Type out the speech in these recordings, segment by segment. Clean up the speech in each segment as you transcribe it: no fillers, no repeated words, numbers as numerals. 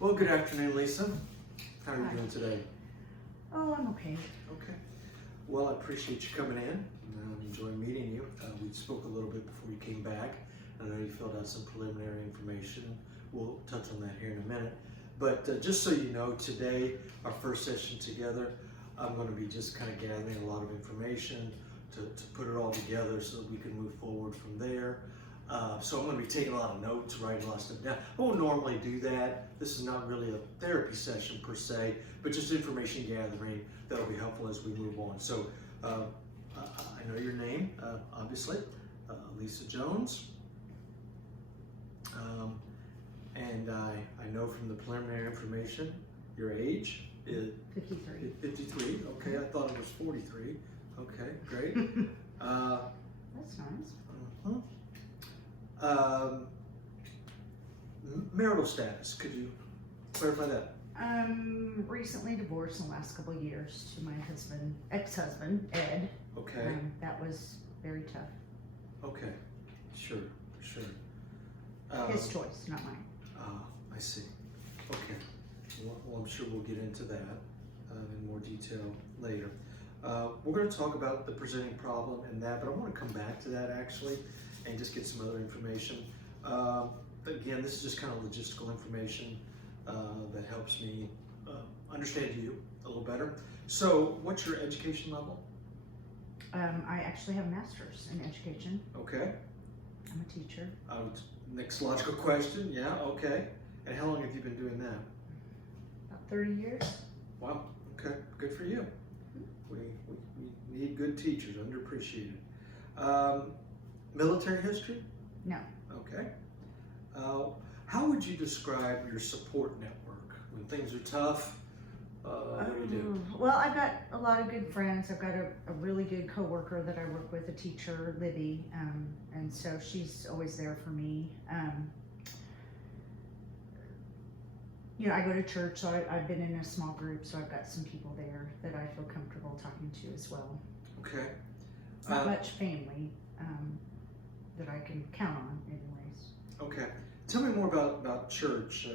Well, good afternoon, Lisa. How are you Hi. doing today? Oh, I'm okay. Okay. Well, I appreciate you coming in. I enjoy meeting you. We spoke a little bit before you came back. I know you filled out some preliminary information. We'll touch on that here in a minute. But just so you know, today, our first session together, I'm going to be just kind of gathering a lot of information to put it all together so that we can move forward from there. So I'm going to be taking a lot of notes, writing a lot of stuff down. I won't normally do that. This is not really a therapy session per se, but just information gathering that'll be helpful as we move on. So I know your name, obviously, Lisa Jones. And I know from the preliminary information, your age is 53. 53. Okay, I thought it was 43. Okay, great. That's nice. Mhm. Marital status, could you clarify that? Recently divorced in the last couple of years to my ex-husband, Ed. Okay, That was very tough. okay, sure. His choice, not mine. I see. Okay, well, I'm sure we'll get into that in more detail later. We're going to talk about the presenting problem and that, but I want to come back to that actually and just get some other information. Again, this is just kind of logistical information that helps me understand you a little better. So, what's your education level? I actually have a master's in education. Okay. I'm a teacher. Next logical question, yeah, okay. And how long have you been doing that? About 30 years. Wow, okay, good for you. We need good teachers, underappreciated. Military history? No. Okay. How would you describe your support network? When things are tough, what do you do? Well, I've got a lot of good friends. I've got a really good coworker that I work with, a teacher, Libby, and so she's always there for me. I go to church, so I've been in a small group, so I've got some people there that I feel comfortable talking to as well. Okay. Not much family that I can count on, anyways. Okay. Tell me more about church.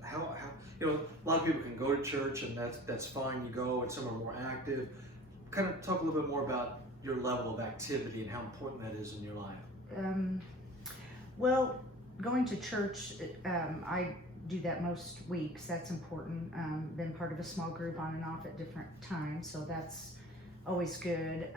How a lot of people can go to church and that's fine. You go and some are more active. Kind of talk a little bit more about your level of activity and how important that is in your life. Well, going to church, I do that most weeks. That's important. Been part of a small group on and off at different times, so that's always good.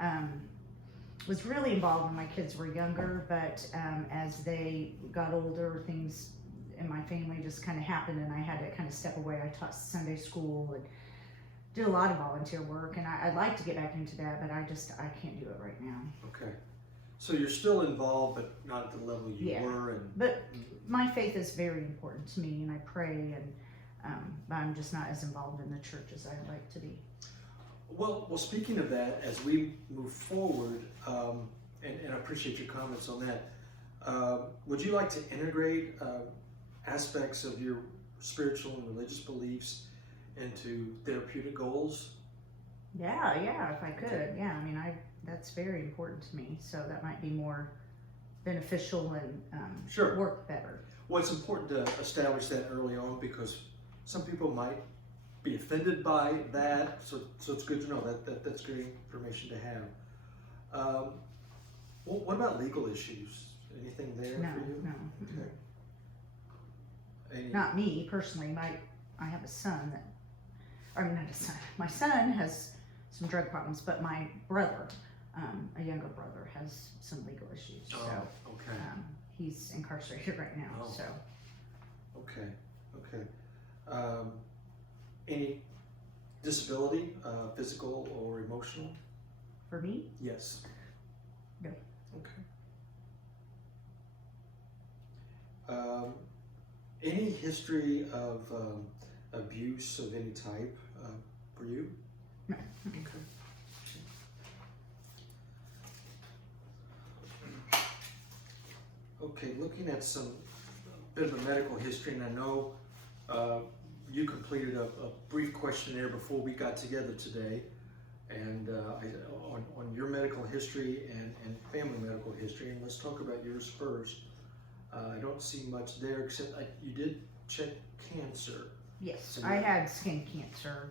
Was really involved when my kids were younger, but as they got older, things in my family just kind of happened and I had to kind of step away. I taught Sunday school and did a lot of volunteer work, and I'd like to get back into that, but I can't do it right now. Okay. So you're still involved, but not at the level you were. But my faith is very important to me, and I pray, and but I'm just not as involved in the church as I'd like to be. Well, speaking of that, as we move forward, and I appreciate your comments on that, would you like to integrate aspects of your spiritual and religious beliefs into therapeutic goals? Yeah, if I could. Okay. Yeah, I mean, that's very important to me, so that might be more beneficial and Sure. work better. Well, it's important to establish that early on because some people might be offended by that, so it's good to know that's great information to have. Well, what about legal issues? Anything there No, for you? no. Okay. Any, Not me personally. I have a son that, or not a son. My son has some drug problems, but my brother, a younger brother, has some legal issues. So okay. he's incarcerated right now. Oh. So Okay. Any disability, physical or emotional? for me, Yes. No. Okay. Any history of abuse of any type for you? No. Okay. Okay, looking at some bit of a medical history, and I know you completed a brief questionnaire before we got together today, and on your medical history and family medical history, and let's talk about yours first. I don't see much there except you did check cancer. Yes, So I you- had skin cancer,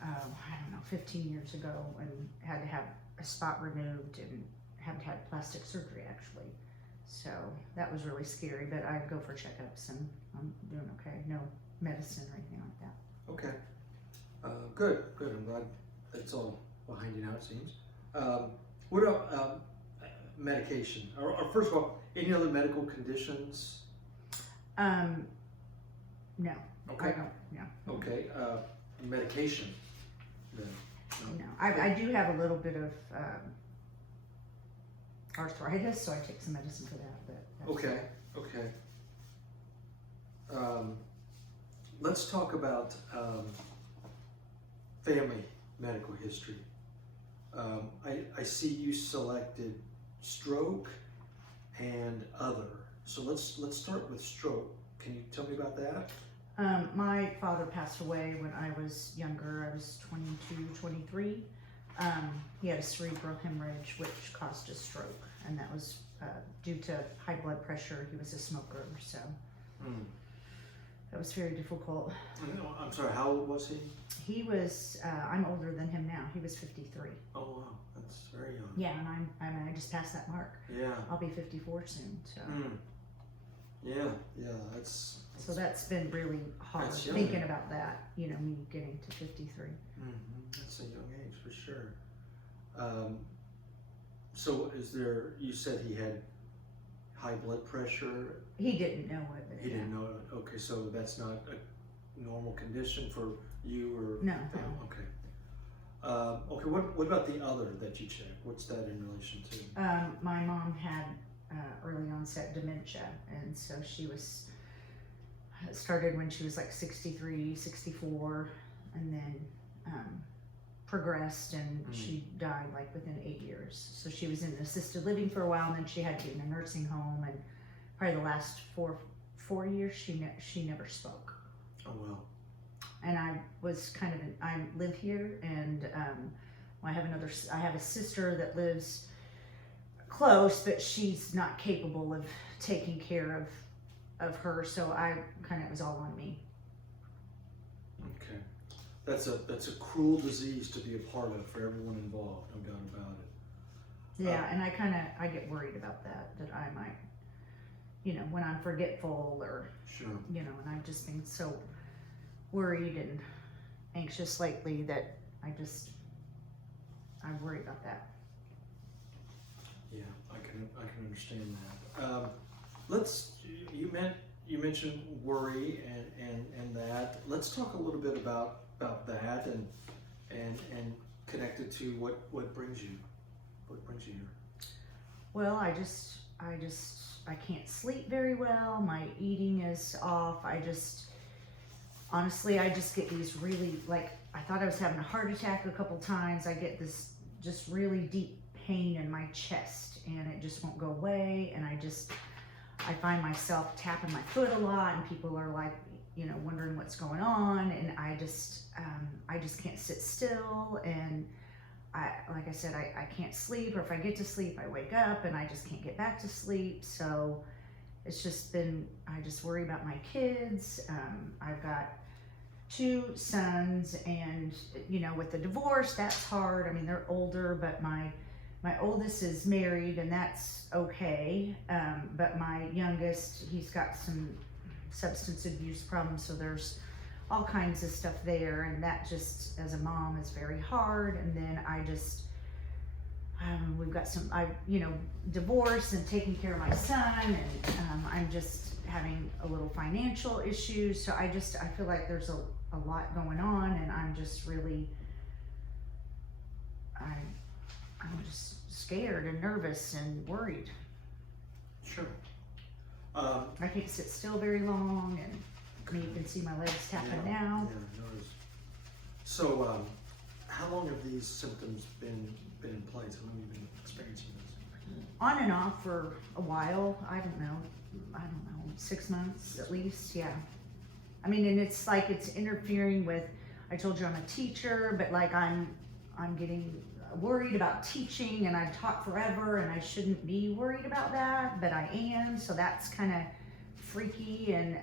I don't know, 15 years ago, and had to have a spot removed and have had plastic surgery actually. So that was really scary, but I go for checkups and I'm doing okay. No medicine or anything like that. Okay. Good. I'm glad it's all behind you now, it seems. What about medication? Or first of all, any other medical conditions? No, Okay. I don't, no. Okay. Medication. Then. No, I do have a little bit of arthritis, so I take some medicine for that. But that's Okay. Let's talk about family medical history. I see you selected stroke and other. So let's start with stroke. Can you tell me about that? My father passed away when I was younger. I was 22, 23. He had a cerebral hemorrhage, which caused a stroke, and that was due to high blood pressure. He was a smoker, so that was very difficult. I'm sorry, how old was he? He was, I'm older than him now. He was 53. Oh wow, that's very young. Yeah, and I just passed that mark. Yeah. I'll be 54 soon, so. Yeah, that's So that's been really hard That's young. thinking about that, me getting to 53. That's a young age for sure. So you said he had high blood pressure. He didn't know it. But He didn't know it. Okay, so that's not a normal condition for you or No. Okay. Okay. What about the other that you checked? What's that in relation to? My mom had early onset dementia, and so she started when she was like 63, 64, and then progressed, and she died like within 8 years. So she was in assisted living for a while, and then she had to be in a nursing home, and probably the last four years she never spoke. Oh wow. And I was I live here, and I have a sister that lives close, but she's not capable of taking care of her, so it was all on me. Okay. That's a cruel disease to be a part of for everyone involved, no doubt about it. Yeah, and I get worried about that I might, when I'm forgetful or, Sure. and I've just been so worried and anxious lately that I worry about that. Yeah, I can understand that. You mentioned worry and that. Let's talk a little bit about that and connect it to what brings you here. Well, I can't sleep very well. My eating is off. Honestly, I just get these really, I thought I was having a heart attack a couple times. I get this just really deep pain in my chest, and it just won't go away. And I find myself tapping my foot a lot, and people are like, wondering what's going on. And I just can't sit still. And like I said, I can't sleep, or if I get to sleep, I wake up and I just can't get back to sleep. So it's just been, I just worry about my kids. I've got 2 sons, and with the divorce, that's hard. I mean, they're older, but my oldest is married, and that's okay. But my youngest, he's got some substance abuse problems, so there's all kinds of stuff there, and that just, as a mom, is very hard. And then we've got divorce and taking care of my son, and I'm just having a little financial issues. So I feel like there's a lot going on, and I'm just really, I'm just scared and nervous and worried. Sure. I can't sit still very long, and you can see my legs tapping now. Yeah, notice. So, how long have these symptoms been in place? How long have you been experiencing this? On and off for a while. I don't know, 6 months at least. Yeah. I mean, and it's like it's interfering with. I told you I'm a teacher, but I'm getting worried about teaching, and I've taught forever, and I shouldn't be worried about that, but I am. So that's kind of freaky, and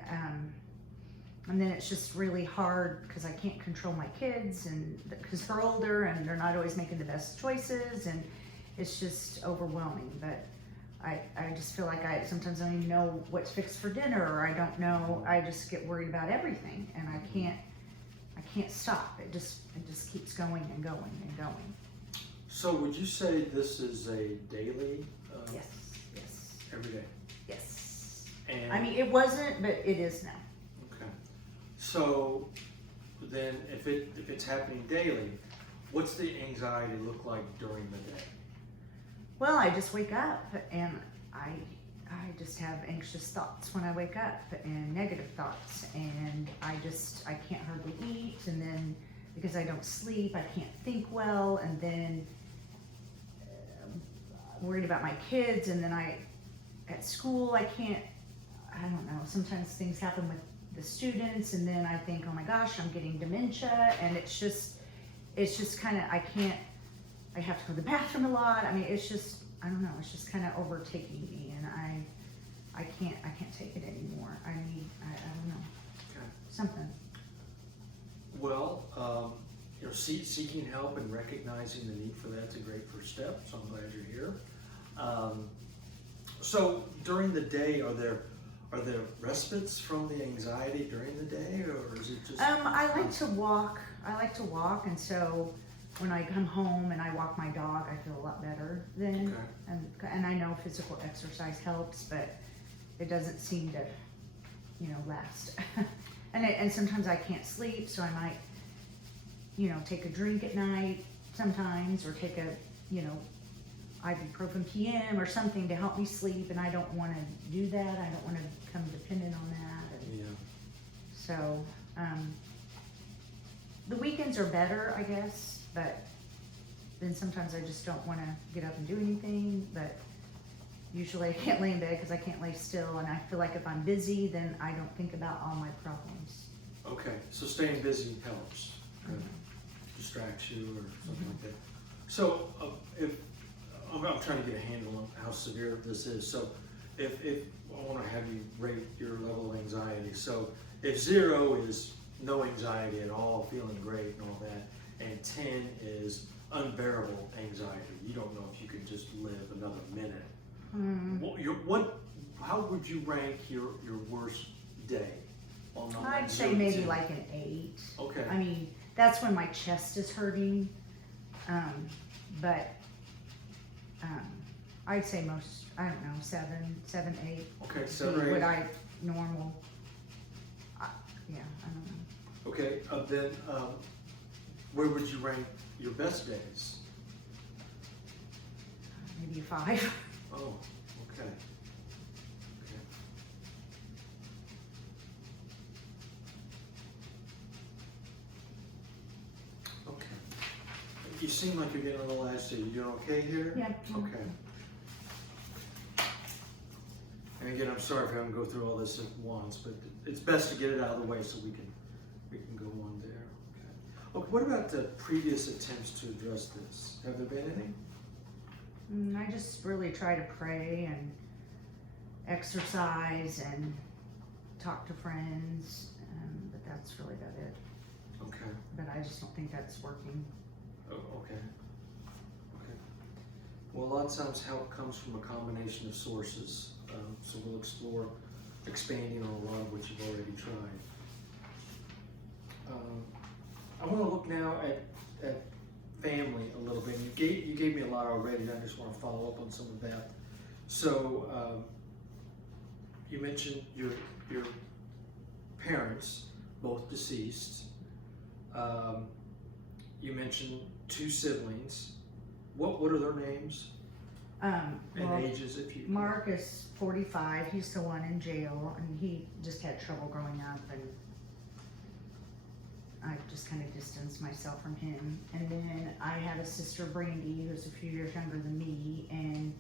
and then it's just really hard because I can't control my kids, and because they're older and they're not always making the best choices, and it's just overwhelming. But I just feel like I sometimes don't even know what's fixed for dinner, or I don't know. I just get worried about everything, and I can't stop. It just keeps going and going and going. So would you say this is a daily? Yes. Every day. Yes. And I mean, it wasn't, but it is now. okay. So then, if it's happening daily, what's the anxiety look like during the day? Well, I just wake up and I just have anxious thoughts when I wake up, and negative thoughts, and I can't hardly eat, and then because I don't sleep, I can't think well, and then worried about my kids, and then at school I don't know, sometimes things happen with the students, and then I think, oh my gosh, I'm getting dementia, and it's just kind of, I have to go to the bathroom a lot. I mean, it's just, I don't know, it's just kind of overtaking me, and I can't take it anymore. I don't know, Okay. something. Well, seeking help and recognizing the need for that's a great first step. So I'm glad you're here. So during the day, are there respites from the anxiety during the day, or is it just? I like to walk. And so when I come home and I walk my dog, I feel a lot better then. Okay. And I know physical exercise helps, but it doesn't seem to, last. and sometimes I can't sleep, so I might, take a drink at night sometimes, or take a, ibuprofen PM or something to help me sleep, and I don't want to do that. I don't want to become dependent on that. And Yeah. so, the weekends are better, I guess, but then sometimes I just don't want to get up and do anything, but usually I can't lay in bed because I can't lay still, and I feel like if I'm busy, then I don't think about all my problems. Okay, so staying busy helps. Kind of distracts you or something like that. So I'm trying to get a handle on how severe this is. So if I want to have you rate your level of anxiety. So if 0 is no anxiety at all, feeling great and all that, and 10 is unbearable anxiety, you don't know if you could just live another minute. How would you rank your worst day? I'd say maybe like an 8. Okay. I mean, that's when my chest is hurting, but I'd say most, I don't know, 7, 8. Okay, 7 or 8. Would I normal? Yeah, I don't know. Okay, then where would you rank your best days? Maybe a 5. Oh, okay. Okay. You seem like you're getting a little agitated. You doing okay here? Yeah. Okay. And again, I'm sorry if I haven't go through all this at once, but it's best to get it out of the way so we can go on there. Okay. Okay. What about the previous attempts to address this? Have there been any? I just really try to pray and exercise and talk to friends, but that's really about it. Okay. But I just don't think that's working. Oh, okay. Okay. Well, a lot of times help comes from a combination of sources, so we'll explore expanding on a lot of what you've already tried. I want to look now at family a little bit. You gave me a lot already. I just want to follow up on some of that. So you mentioned your parents, both deceased. You mentioned 2 siblings. What are their names and ages, if you? Mark is 45. He's the one in jail, and he just had trouble growing up, and I just kind of distanced myself from him. And then I have a sister, Brandy, who's a few years younger than me, and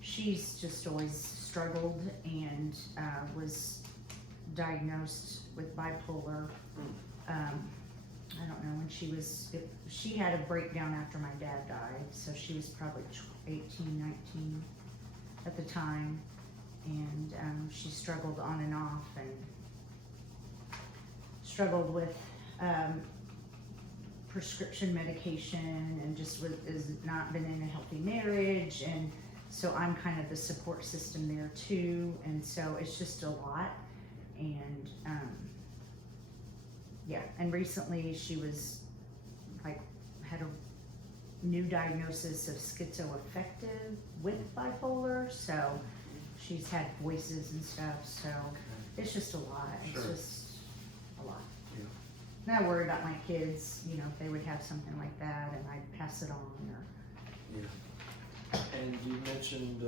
she's just always struggled and was diagnosed with bipolar. I don't know, when she had a breakdown after my dad died, so she was probably 18, 19 at the time, and she struggled on and off, and struggled with prescription medication and just has not been in a healthy marriage, and so I'm kind of the support system there too, and so it's just a lot. And yeah, and recently she was like had a new diagnosis of schizoaffective with bipolar, so she's had voices and stuff, so it's just a lot. It's Sure. just a lot. Yeah. And I worry about my kids, you know, if they would have something like that and I'd pass it on, or Yeah. And you mentioned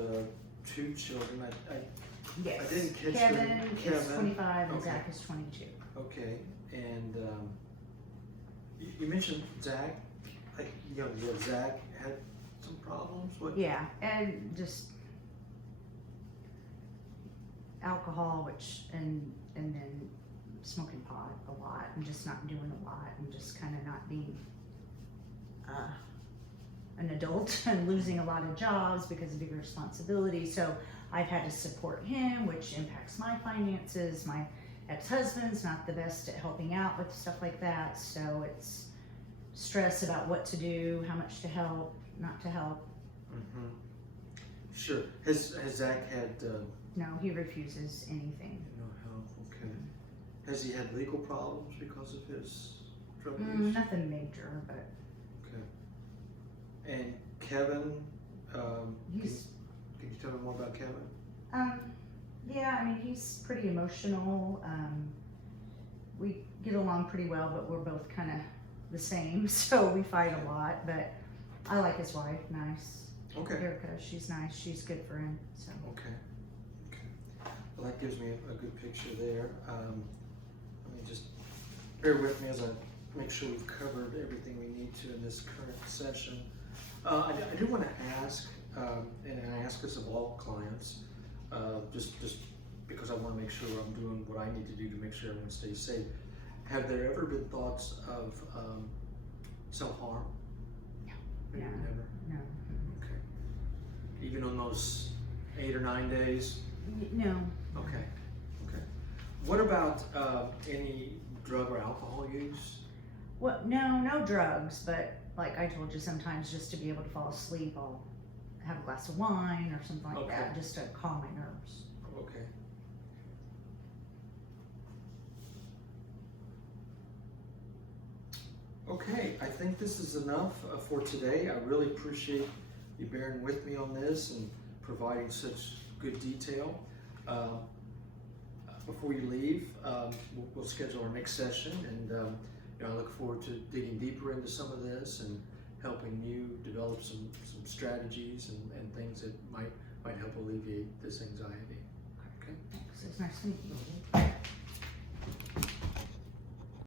2 children. I yes. I didn't catch Kevin them. is Kevin. 25 and Okay. Zach is 22. Okay, and you mentioned Zach. Zach had some problems. What? Yeah, and just alcohol, and then smoking pot a lot, and just not doing a lot, and just kind of not being an adult and losing a lot of jobs because of big responsibility. So I've had to support him, which impacts my finances. My ex-husband's not the best at helping out with stuff like that, so it's stress about what to do, how much to help, not to help. Mm-hmm. Sure. Has Zach had No, he refuses anything. no health? Okay. Has he had legal problems because of his drug use? Nothing major, but Okay. And Kevin, he's can you tell me more about Kevin? yeah, I mean, he's pretty emotional. We get along pretty well, but we're both kind of the same, so we fight a lot. But I like his wife, nice. Okay. Erica, she's nice. She's good for him. So Okay. Well, that gives me a good picture there. Let me just bear with me as I make sure we've covered everything we need to in this current session. I do want to ask, and I ask this of all clients, just because I want to make sure I'm doing what I need to do to make sure everyone stays safe. Have there ever been thoughts of self-harm? No. Never? no, Okay. Even on those 8 or 9 days? no. Okay. Okay. What about any drug or alcohol use? Well, no drugs, but like I told you, sometimes just to be able to fall asleep, I'll have a glass of wine or something like that, just to calm my nerves. Okay. Okay, I think this is enough for today. I really appreciate you bearing with me on this and providing such good detail. Before you leave, we'll schedule our next session, and I look forward to digging deeper into some of this and helping you develop some strategies and things that might help alleviate this anxiety. Okay? Thanks. It's nice to meet you.